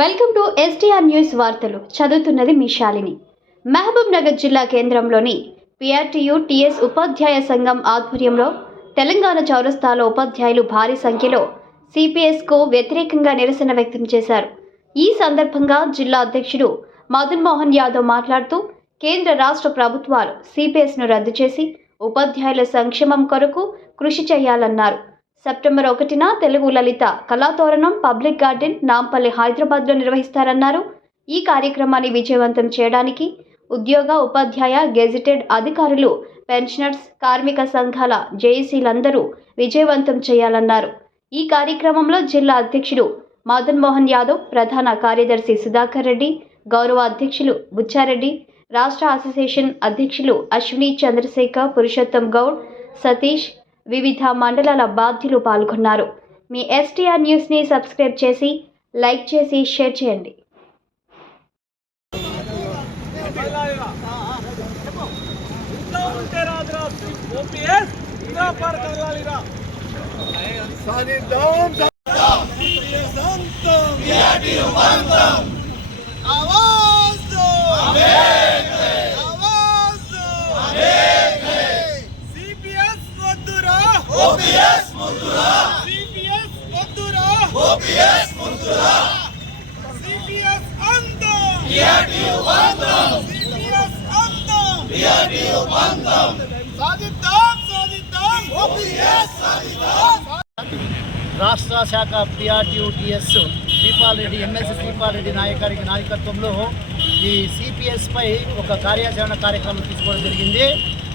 Welcome to STR news వార్తలు చదువుతున్నది మీ శాలిని. మహబూబ్ నగర్ జిల్లా కేంద్రంలోని పిఆర్టీయూ టీఎస్ ఉపాధ్యాయ సంఘం ఆధ్వర్యంలో తెలంగాణ చౌరస్తాలో ఉపాధ్యాయులు భారీ సంఖ్యలో సిపిఎస్కు వ్యతిరేకంగా నిరసన వ్యక్తం చేశారు. ఈ సందర్భంగా జిల్లా అధ్యక్షుడు మదన్ మోహన్ యాదవ్ మాట్లాడుతూ కేంద్ర రాష్ట్ర ప్రభుత్వాలు సిపిఎస్ను రద్దు చేసి ఉపాధ్యాయుల సంక్షేమం కొరకు కృషి చేయాలన్నారు. సెప్టెంబర్ 1న తెలుగు లలిత కళాతోరణం పబ్లిక్ గార్డెన్ నాంపల్లి హైదరాబాద్లో నిర్వహిస్తారన్నారు. ఈ కార్యక్రమాన్ని విజయవంతం చేయడానికి ఉద్యోగ ఉపాధ్యాయ గెజిటెడ్ అధికారులు, పెన్షనర్స్, కార్మిక సంఘాల జేఏసీలందరూ విజయవంతం చేయాలన్నారు. ఈ కార్యక్రమంలో జిల్లా అధ్యక్షుడు మదన్ మోహన్ యాదవ్, ప్రధాన కార్యదర్శి సుధాకర్ రెడ్డి, గౌరవ అధ్యక్షులు బుచ్చారెడ్డి, రాష్ట్ర అసోసియేషన్ అధ్యక్షులు అశ్విని చంద్రశేఖర్, పురుషోత్తం గౌడ్, సతీష్, వివిధ మండలాల బాధ్యులు పాల్గొన్నారు. మీ ఎస్టీఆర్ న్యూస్ని సబ్స్క్రైబ్ చేసి, లైక్ చేసి, షేర్ చేయండి. OPS Mundura, CPS Mundura, OPS Mundura, CPS Andam, PRTU Andam, CPS Andam, PRTU Andam, Sadidam, OPS Sadidam. రాష్ట్ర శాఖ PRTU TS Sripal Reddy, MLC Sripal Reddy నాయకత్వంలో ఈ సిపిఎస్పై ఒక కార్యాచరణ కార్యక్రమం తీసుకోవడం జరిగింది.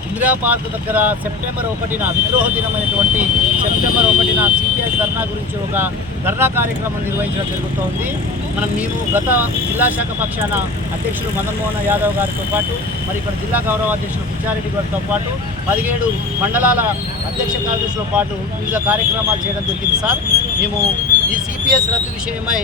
ఇందిరా పార్క్ దగ్గర సెప్టెంబర్ 1న విద్రోహ దినమైనటువంటి సెప్టెంబర్ 1న సిపిఎస్ ధర్నా గురించి ఒక ధర్నా కార్యక్రమం నిర్వహించడం జరుగుతోంది. మేము గత జిల్లా శాఖ పక్షాన అధ్యక్షుడు మదన్ మోహన్ యాదవ్ గారితో పాటు, మరి ఇక్కడ జిల్లా గౌరవ అధ్యక్షుడు బుచ్చారెడ్డి గారితో పాటు 17 మండలాల అధ్యక్ష కార్యదర్శులతో పాటు వివిధ కార్యక్రమాలు చేయడం జరిగింది. సార్, మేము ఈ సిపిఎస్ రద్దు విషయమై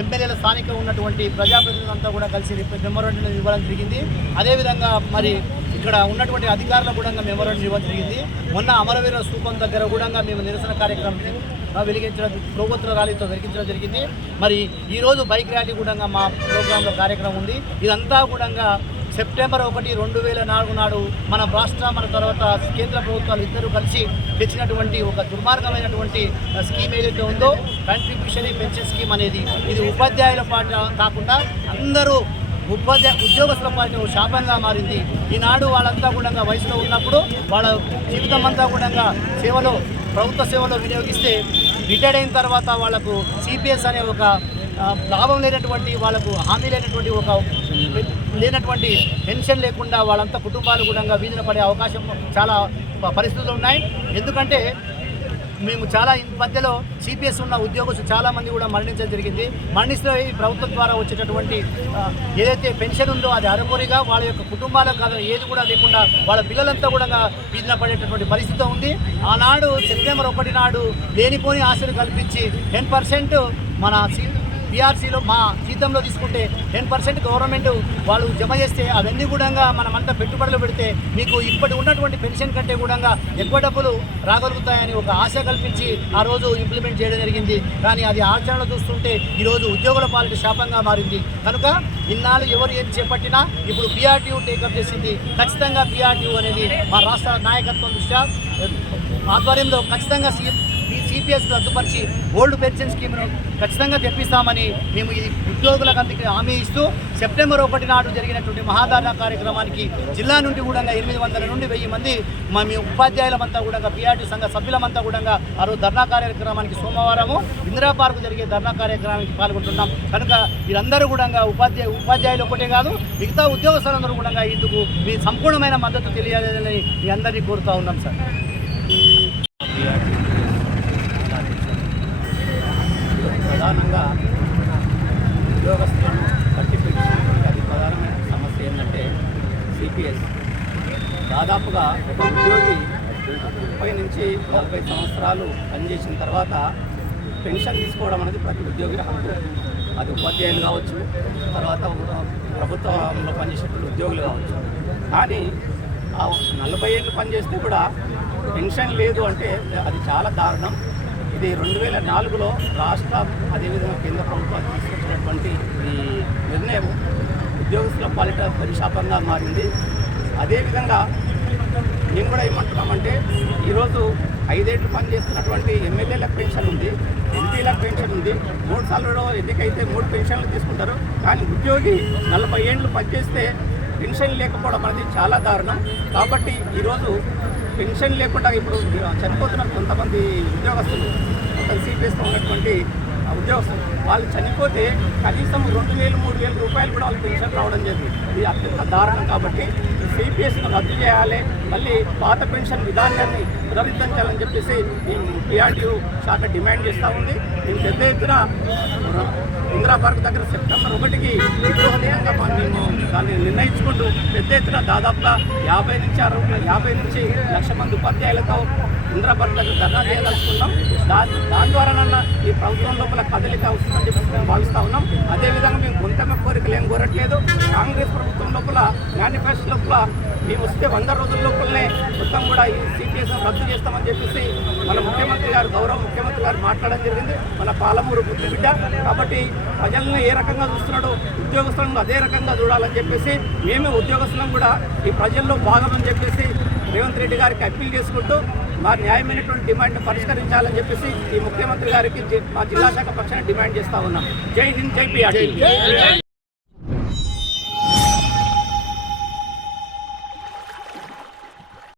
ఎమ్మెల్యేల స్థానికంగా ఉన్నటువంటి ప్రజాప్రతినిధులంతా కూడా కలిసి మెమోరాండం ఇవ్వడం జరిగింది. అదేవిధంగా మరి ఇక్కడ ఉన్నటువంటి అధికారులకు కూడా మెమోరాండం ఇవ్వడం జరిగింది. మొన్న అమరవీర స్థూపం దగ్గర కూడా మేము నిరసన కార్యక్రమం వెలిగించడం, ప్రోగోత్ర ర్యాలీతో వెలిగించడం జరిగింది. మరి ఈరోజు బైక్ ర్యాలీ కూడా మా ప్రోగ్రాంలో కార్యక్రమం ఉంది. ఇదంతా కూడా సెప్టెంబర్ 1, 2004 నాడు మన రాష్ట్ర, మన తర్వాత కేంద్ర ప్రభుత్వాలు ఇద్దరు కలిసి తెచ్చినటువంటి ఒక దుర్మార్గమైనటువంటి స్కీమ్ ఏదైతే ఉందో, కంట్రిబ్యూషనరీ పెన్షన్ స్కీమ్ అనేది, ఇది ఉపాధ్యాయుల పాట కాకుండా అందరూ ఉద్యోగస్తుల పార్టీ శాపంగా మారింది. ఈనాడు వాళ్ళంతా కూడా వయసులో ఉన్నప్పుడు వాళ్ళ జీవితం అంతా కూడా సేవలో, ప్రభుత్వ సేవలో వినియోగిస్తే రిటైర్డ్ అయిన తర్వాత వాళ్లకు సిపిఎస్ అనే ఒక లాభం లేనటువంటి, వాళ్ళకు హామీ లేనటువంటి, ఒక లేనటువంటి పెన్షన్ లేకుండా వాళ్ళంతా కుటుంబాలు కూడా వీధిన పడే అవకాశం చాలా పరిస్థితులు ఉన్నాయి. ఎందుకంటే మేము చాలా మధ్యలో సిపిఎస్ ఉన్న ఉద్యోగస్తులు చాలామంది కూడా మరణించడం జరిగింది. మరణిస్తే ఈ ప్రభుత్వం ద్వారా వచ్చేటటువంటి ఏదైతే పెన్షన్ ఉందో అది అరకొరిగా వాళ్ళ యొక్క కుటుంబాలకు కాదు, ఏది కూడా లేకుండా వాళ్ళ పిల్లలంతా కూడా వీధిన పడేటటువంటి పరిస్థితి ఉంది. ఆనాడు సెప్టెంబర్ 1 నాడు లేనిపోని ఆశలు కల్పించి 10% మన పిఆర్సీలో మా జీతంలో తీసుకుంటే 10% గవర్నమెంట్ వాళ్ళు జమ చేస్తే అవన్నీ కూడా మనమంతా పెట్టుబడులు పెడితే మీకు ఇప్పటి ఉన్నటువంటి పెన్షన్ కంటే కూడా ఎక్కువ డబ్బులు రాగలుగుతాయని ఒక ఆశ కల్పించి ఆ రోజు ఇంప్లిమెంట్ చేయడం జరిగింది. కానీ అది ఆచరణలో చూస్తుంటే ఈరోజు ఉద్యోగుల పాలిటీ శాపంగా మారింది. కనుక ఇన్నాళ్ళు ఎవరు ఏది చేపట్టినా ఇప్పుడు పిఆర్టీయూ టేకప్ చేసింది. ఖచ్చితంగా పిఆర్టీయూ అనేది మా రాష్ట్ర నాయకత్వం దృష్ట్యా ఆధ్వర్యంలో ఖచ్చితంగా సిపిఎస్ రద్దుపరిచి ఓల్డ్ పెన్షన్ స్కీమ్ను ఖచ్చితంగా తెప్పిస్తామని మేము ఈ ఉద్యోగులకు అందరికీ హామీ ఇస్తూ సెప్టెంబర్ 1 నాడు జరిగినటువంటి మహాధారణ కార్యక్రమానికి జిల్లా నుండి కూడా 800 నుండి 1000 మంది మేము ఉపాధ్యాయులమంతా కూడా పిఆర్టీ సంఘ సభ్యులమంతా కూడా ఆ రోజు ధర్నా కార్యక్రమానికి సోమవారము ఇందిరా పార్కు జరిగే ధర్నా కార్యక్రమానికి పాల్గొంటున్నాం. కనుక వీరందరూ కూడా ఉపాధ్యాయులు ఒకటే కాదు, మిగతా ఉద్యోగస్తులందరూ కూడా ఇందుకు మీ సంపూర్ణమైన మద్దతు తెలియాలని మీ అందరినీ కోరుతూ ఉన్నాం. సార్, ప్రధానంగా ఉద్యోగస్తులను కట్టిపెట్టడానికి అది ప్రధానమైన సమస్య ఏంటంటే సిపిఎస్. దాదాపుగా ఒక ఉద్యోగి 30 నుంచి 40 సంవత్సరాలు పనిచేసిన తర్వాత పెన్షన్ తీసుకోవడం అనేది ప్రతి ఉద్యోగి హక్కు. అది ఉపాధ్యాయులు కావచ్చు, తర్వాత ప్రభుత్వంలో పనిచేసేటువంటి ఉద్యోగులు కావచ్చు. కానీ 40 ఏళ్ళు పనిచేస్తే కూడా పెన్షన్ లేదు అంటే అది చాలా దారుణం. ఇది 2004లో రాష్ట్ర అదేవిధంగా కేంద్ర ప్రభుత్వాలు తీసుకొచ్చినటువంటి ఈ నిర్ణయం ఉద్యోగస్తుల పాలిట పరిశాపంగా మారింది. అదేవిధంగా మేము కూడా ఏమంటున్నామంటే ఈరోజు 5 ఏళ్ళు పనిచేస్తున్నటువంటి ఎమ్మెల్యేలకు పెన్షన్ ఉంది, ఎంపీలకు పెన్షన్ ఉంది, 3 సార్లు ఎన్నికైతే 3 పెన్షన్లు తీసుకుంటారు. కానీ ఉద్యోగి 40 ఏళ్ళు పనిచేస్తే పెన్షన్ లేకపోవడం అనేది చాలా దారుణం. కాబట్టి ఈరోజు పెన్షన్ లేకుండా ఇప్పుడు చనిపోతున్న కొంతమంది ఉద్యోగస్తులు, సిపిఎస్లో ఉన్నటువంటి ఉద్యోగస్తులు వాళ్ళు చనిపోతే కనీసం 2,000, 3,000 రూపాయలు కూడా వాళ్ళకి పెన్షన్ రావడం జరిగింది. ఇది అత్యంత దారుణం. కాబట్టి ఈ సిపిఎస్ను రద్దు చేయాలి, మళ్ళీ పాత పెన్షన్ విధానాన్ని పునరుద్ధరించాలని చెప్పేసి మేము పిఆర్టీయూ శాఖ డిమాండ్ చేస్తూ ఉంది. మేము పెద్ద ఎత్తున ఇందిరా పార్క్ దగ్గర సెప్టెంబర్ 1కి విద్రోహ దినంగా మేము దాన్ని నిర్ణయించుకుంటూ పెద్ద ఎత్తున దాదాపుగా 50 నుంచి 1,00,000 మంది ఉపాధ్యాయులతో ఇందిరా పార్క్ దగ్గర ధర్నా చేయదలుచుకున్నాం. దాని ద్వారానన్నా ఈ ప్రభుత్వం లోపల కదలిక వస్తుందని చెప్పేసి మేము భావిస్తూ ఉన్నాం. అదేవిధంగా మేము గొంతెమ్మ కోరికలు ఏం కోరట్లేదు. కాంగ్రెస్ ప్రభుత్వం లోపల మేనిఫెస్టో లోపల మేము వస్తే 100 రోజుల లోపలనే మొత్తం కూడా ఈ సిపిఎస్ రద్దు చేస్తామని చెప్పేసి మన ముఖ్యమంత్రి గారు, గౌరవ ముఖ్యమంత్రి గారు మాట్లాడడం జరిగింది. మన పాలమూరు బుద్ధిబిడ్డ కాబట్టి ప్రజలను ఏ రకంగా చూస్తున్నాడో ఉద్యోగస్తులను అదే రకంగా చూడాలని చెప్పేసి మేమే ఉద్యోగస్తులను కూడా ఈ ప్రజల్లో భాగమని చెప్పేసి రేవంత్ రెడ్డి గారికి అప్పీల్ చేసుకుంటూ మా న్యాయమైనటువంటి డిమాండ్ను పరిష్కరించాలని చెప్పేసి ఈ ముఖ్యమంత్రి గారికి మా జిల్లా శాఖ పక్షాన్ని డిమాండ్ చేస్తూ ఉన్నాం. జై హింద్, జై పిఆర్టీ.